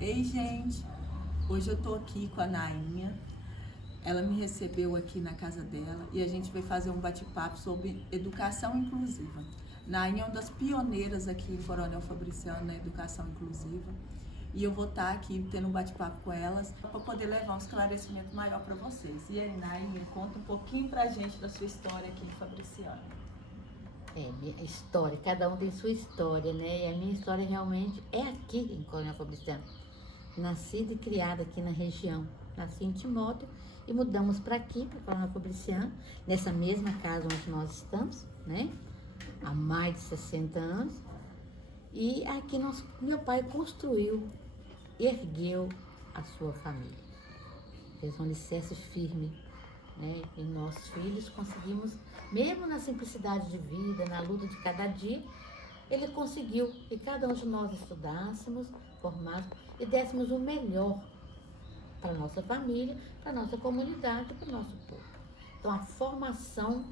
Ei, gente, hoje eu tô aqui com a Nainha. Ela me recebeu aqui na casa dela e a gente vai fazer um bate-papo sobre educação inclusiva. Nainha é uma das pioneiras aqui em Coronel Fabriciano na educação inclusiva e eu vou estar aqui tendo um bate-papo com elas para poder levar um esclarecimento maior para vocês. E aí, Nainha, conta um pouquinho pra gente da sua história aqui em Fabriciano. Minha história, cada um tem sua história, né? E a minha história realmente é aqui em Coronel Fabriciano. Nascida e criada aqui na região. Nasci em Timóteo e mudamos para aqui, para Coronel Fabriciano, nessa mesma casa onde nós estamos, né? Há mais de 60 anos. E aqui meu pai construiu, ergueu a sua família. Fez um alicerce firme, né? E nós, filhos, conseguimos, mesmo na simplicidade de vida, na luta de cada dia, ele conseguiu que cada um de nós estudássemos, formássemos e dessemos o melhor para a nossa família, para a nossa comunidade, para o nosso povo. Então, a formação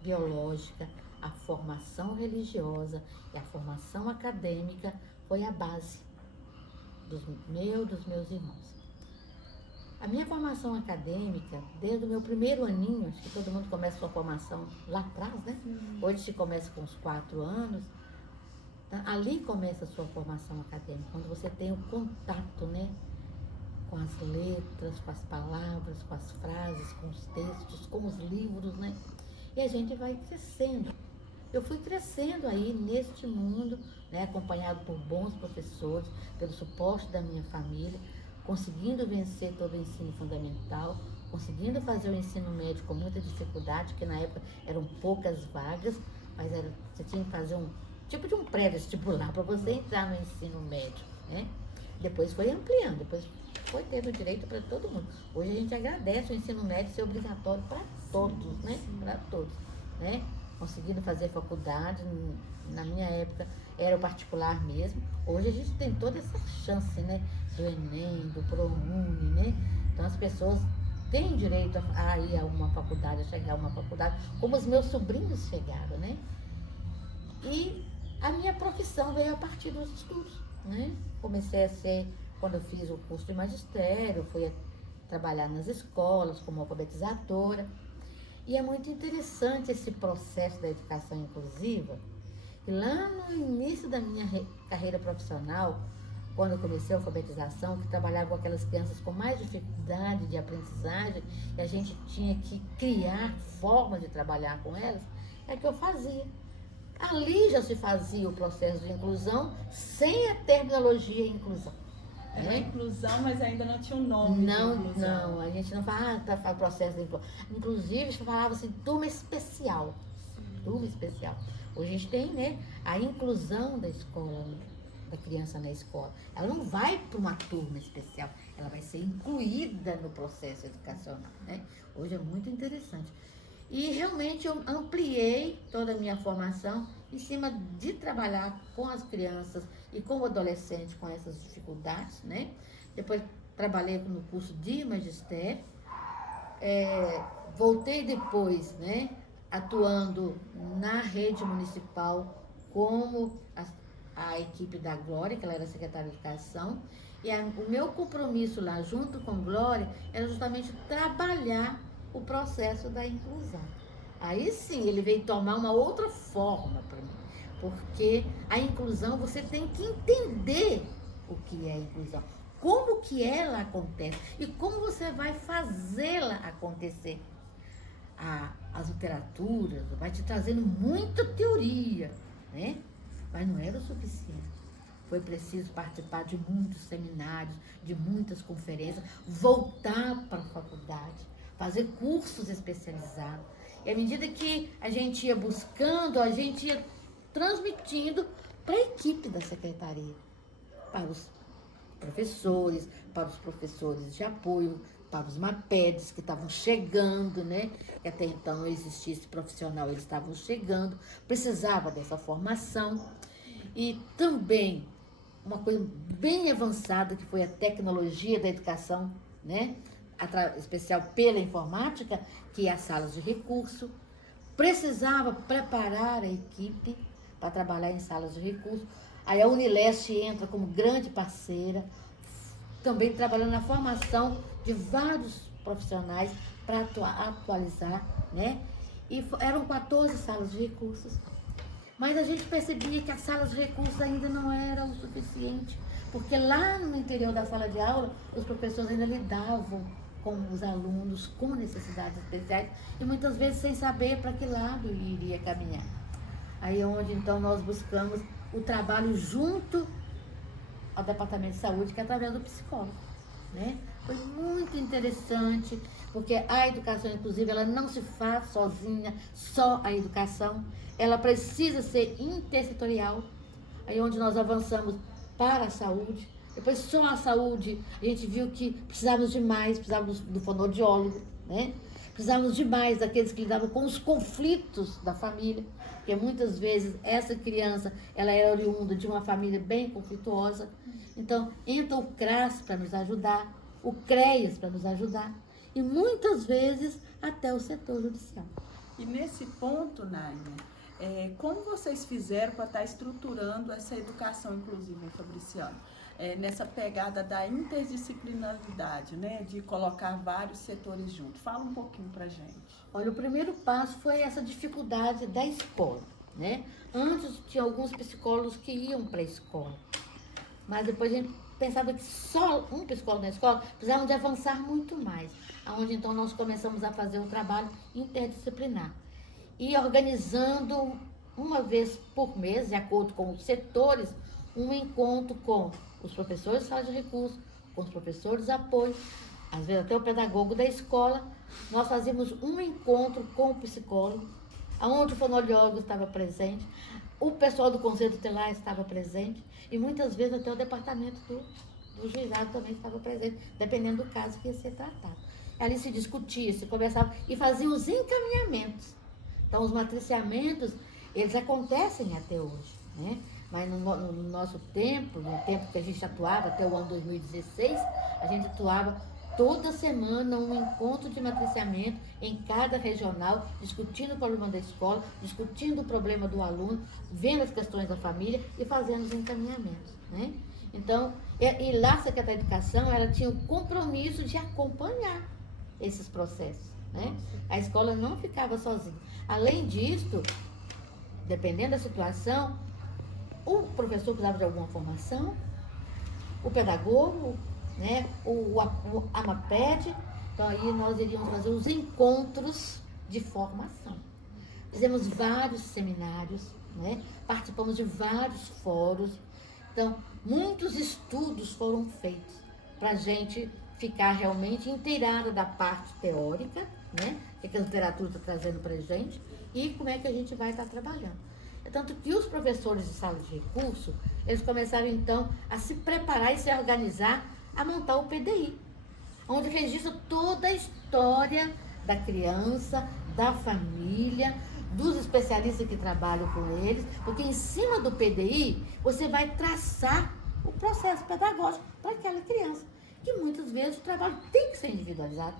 biológica, a formação religiosa e a formação acadêmica foi a base dos meus irmãos. A minha formação acadêmica, desde o meu primeiro aninho, acho que todo mundo começa sua formação lá atrás, né? Hoje se começa com uns 4 anos. Ali começa a sua formação acadêmica, quando você tem o contato, né, com as letras, com as palavras, com as frases, com os textos, com os livros, né? E a gente vai crescendo. Eu fui crescendo aí neste mundo, né, acompanhado por bons professores, pelo suporte da minha família, conseguindo vencer todo o ensino fundamental, conseguindo fazer o ensino médio com muita dificuldade, porque na época eram poucas vagas, mas você tinha que fazer um tipo de um pré-vestibular para você entrar no ensino médio, né? Depois foi ampliando, depois foi tendo direito para todo mundo. Hoje a gente agradece o ensino médio ser obrigatório para todos, né? Para todos, né? Conseguindo fazer faculdade, na minha época era o particular mesmo. Hoje a gente tem toda essa chance, né? Do Enem, do ProUni, né? Então as pessoas têm direito a ir a uma faculdade, a chegar a uma faculdade, como os meus sobrinhos chegaram, né? E a minha profissão veio a partir dos estudos, né? Comecei a ser, quando eu fiz o curso de magistério, fui trabalhar nas escolas como alfabetizadora. E é muito interessante esse processo da educação inclusiva. E lá no início da minha carreira profissional, quando eu comecei a alfabetização, que trabalhava com aquelas crianças com mais dificuldade de aprendizagem, e a gente tinha que criar formas de trabalhar com elas, é que eu fazia. Ali já se fazia o processo de inclusão sem a terminologia inclusão. Era inclusão, mas ainda não tinha um nome. Não, a gente não fala para o processo de inclusão. Inclusive, a gente falava assim, turma especial. Turma especial. Hoje a gente tem, né, a inclusão da escola, da criança na escola. Ela não vai para uma turma especial, ela vai ser incluída no processo educacional, né? Hoje é muito interessante. E realmente eu ampliei toda a minha formação em cima de trabalhar com as crianças e com o adolescente com essas dificuldades, né? Depois trabalhei no curso de magistério, voltei depois, né, atuando na rede municipal como a equipe da Glória, que ela era secretária de Educação, e o meu compromisso lá, junto com Glória, era justamente trabalhar o processo da inclusão. Aí sim, ele veio tomar uma outra forma para mim, porque a inclusão, você tem que entender o que é a inclusão, como que ela acontece e como você vai fazê-la acontecer. As literaturas vai te trazendo muita teoria, né? Mas não era o suficiente. Foi preciso participar de muitos seminários, de muitas conferências, voltar para a faculdade, fazer cursos especializados. E à medida que a gente ia buscando, a gente ia transmitindo para a equipe da secretaria, para os professores de apoio, para os MAPEDs que estavam chegando, né? Que até então não existia esse profissional, eles estavam chegando, precisava dessa formação. E também uma coisa bem avançada que foi a tecnologia da educação, né? Especial pela informática, que é as salas de recurso. Precisava preparar a equipe para trabalhar em salas de recurso. Aí a Unileste entra como grande parceira, também trabalhando na formação de vários profissionais para atualizar, né? E eram 14 salas de recursos. Mas a gente percebia que as salas de recursos ainda não eram o suficiente, porque lá no interior da sala de aula, os professores ainda lidavam com os alunos com necessidades especiais e muitas vezes sem saber para que lado iria caminhar. Aí é onde então nós buscamos o trabalho junto ao Departamento de Saúde, que é através do psicólogo, né? Foi muito interessante, porque a educação inclusiva, ela não se faz sozinha, só a educação, ela precisa ser intersetorial, aí onde nós avançamos para a saúde, depois só a saúde, a gente viu que precisávamos de mais, precisávamos do fonoaudiólogo, né? Precisávamos de mais daqueles que lidavam com os conflitos da família, porque muitas vezes essa criança, ela era oriunda de uma família bem conflituosa. Então, entra o CRAS para nos ajudar, o CREAS para nos ajudar, e muitas vezes até o setor judicial. E nesse ponto, Naina, como vocês fizeram para estar estruturando essa educação inclusiva, Fabriciano? Nessa pegada da interdisciplinaridade, né, de colocar vários setores juntos. Fala um pouquinho pra gente. Olha, o primeiro passo foi essa dificuldade da escola, né? Antes tinha alguns psicólogos que iam para a escola, mas depois a gente pensava que só um psicólogo na escola precisava de avançar muito mais, aonde então nós começamos a fazer um trabalho interdisciplinar e organizando uma vez por mês, de acordo com os setores, um encontro com os professores de sala de recursos, com os professores de apoio, às vezes até o pedagogo da escola. Nós fazíamos um encontro com o psicólogo, onde o fonoaudiólogo estava presente, o pessoal do conselho tutelar estava presente e muitas vezes até o departamento do juizado também estava presente, dependendo do caso que ia ser tratado. Ali se discutia, se conversava e fazia os encaminhamentos. Então, os matriciamentos, eles acontecem até hoje, né? Mas no nosso tempo, no tempo que a gente atuava, até o ano 2016, a gente atuava toda semana um encontro de matriciamento em cada regional, discutindo o problema da escola, discutindo o problema do aluno, vendo as questões da família e fazendo os encaminhamentos, né? Então, e lá a Secretaria de Educação, ela tinha o compromisso de acompanhar esses processos, né? A escola não ficava sozinha. Além disso, dependendo da situação, o professor precisava de alguma formação, o pedagogo, né, o AMAPED, então aí nós iríamos fazer os encontros de formação. Fizemos vários seminários, né, participamos de vários fóruns, então muitos estudos foram feitos para a gente ficar realmente inteirada da parte teórica, né, que a literatura está trazendo para a gente, e como é que a gente vai estar trabalhando. Tanto que os professores de sala de recurso, eles começaram então a se preparar e se organizar a montar o PDI, onde registra toda a história da criança, da família, dos especialistas que trabalham com eles, porque em cima do PDI você vai traçar o processo pedagógico para aquela criança, que muitas vezes o trabalho tem que ser individualizado.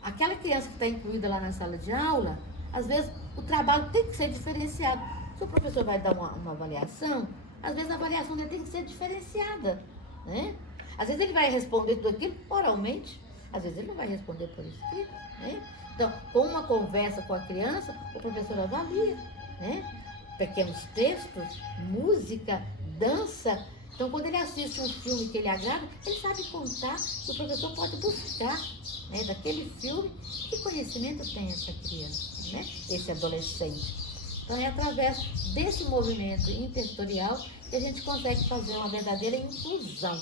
Aquela criança que está incluída lá na sala de aula, às vezes o trabalho tem que ser diferenciado. Se o professor vai dar uma avaliação, às vezes a avaliação dele tem que ser diferenciada, né? Às vezes ele vai responder tudo aquilo oralmente, às vezes ele não vai responder por escrito, né? Então, com uma conversa com a criança, o professor avalia, né? Pequenos textos, música, dança. Então, quando ele assiste um filme que ele agrada, ele sabe contar, e o professor pode buscar, né, daquele filme que conhecimento tem essa criança, né? Esse adolescente. Então, é através desse movimento intersetorial que a gente consegue fazer uma verdadeira inclusão.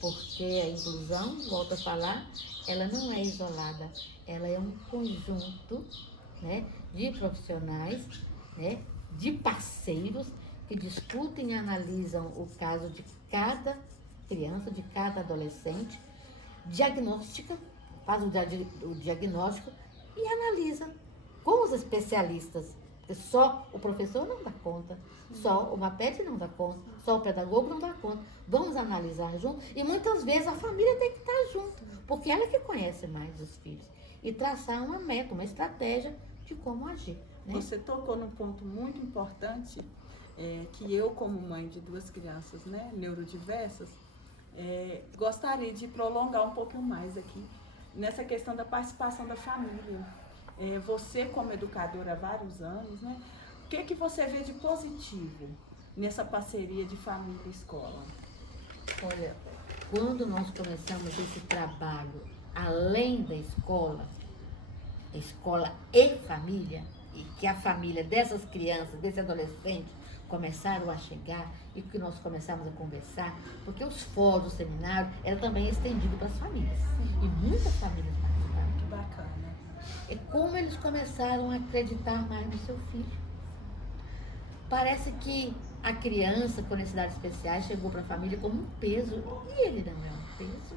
Porque a inclusão, volto a falar, ela não é isolada, ela é um conjunto, né, de profissionais, né, de parceiros que discutem e analisam o caso de cada criança, de cada adolescente, diagnostica, faz o diagnóstico e analisa com os especialistas. Porque só o professor não dá conta, só o MAPET não dá conta, só o pedagogo não dá conta. Vamos analisar junto e muitas vezes a família tem que estar junto, porque ela que conhece mais os filhos. E traçar uma meta, uma estratégia de como agir, né? Você tocou num ponto muito importante, que eu, como mãe de duas crianças, né, neurodiversas, Gostaria de prolongar um pouquinho mais aqui nessa questão da participação da família. Você, como educadora há vários anos, né? O que você vê de positivo nessa parceria de família e escola? Olha, quando nós começamos esse trabalho além da escola e família, e que a família dessas crianças, desses adolescentes, começaram a chegar e que nós começamos a conversar, porque os fóruns, o seminário, era também estendido para as famílias. E muitas famílias participaram. Que bacana. É como eles começaram a acreditar mais no seu filho. Parece que a criança com necessidades especiais chegou para a família como um peso, e ele não é um peso.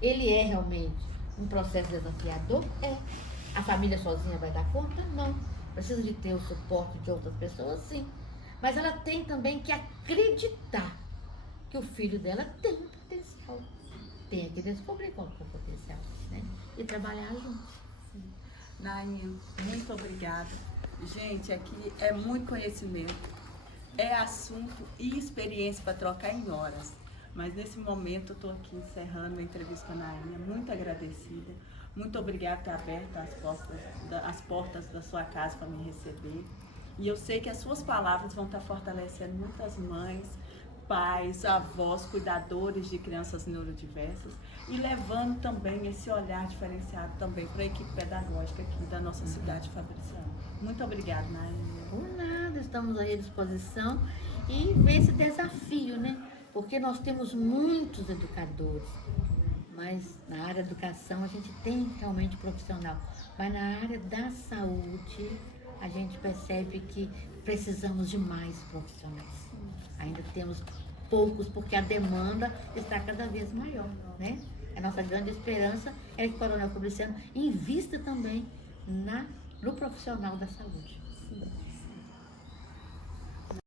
Ele é realmente um processo desafiador? É. A família sozinha vai dar conta? Não. Precisa de ter o suporte de outras pessoas? Sim. Mas ela tem também que acreditar que o filho dela tem um potencial. Tem que descobrir qual é o potencial, né? E trabalhar juntos. Nainha, muito obrigada. Gente, aqui é muito conhecimento, é assunto e experiência para trocar em horas. Mas nesse momento eu estou aqui encerrando a entrevista com a Nainha, muito agradecida. Muito obrigada por ter aberto as portas da sua casa para me receber. E eu sei que as suas palavras vão estar fortalecendo muitas mães, pais, avós, cuidadores de crianças neurodiversas e levando também esse olhar diferenciado também para a equipe pedagógica aqui da nossa cidade fabriciana. Muito obrigada, Nainha. Por nada, estamos aí à disposição e ver esse desafio, né? Porque nós temos muitos educadores, mas na área da educação a gente tem realmente profissional, mas na área da saúde a gente percebe que precisamos de mais profissionais. Ainda temos poucos porque a demanda está cada vez maior, né? A nossa grande esperança é que o Coronel Fabriciano invista também no profissional da saúde.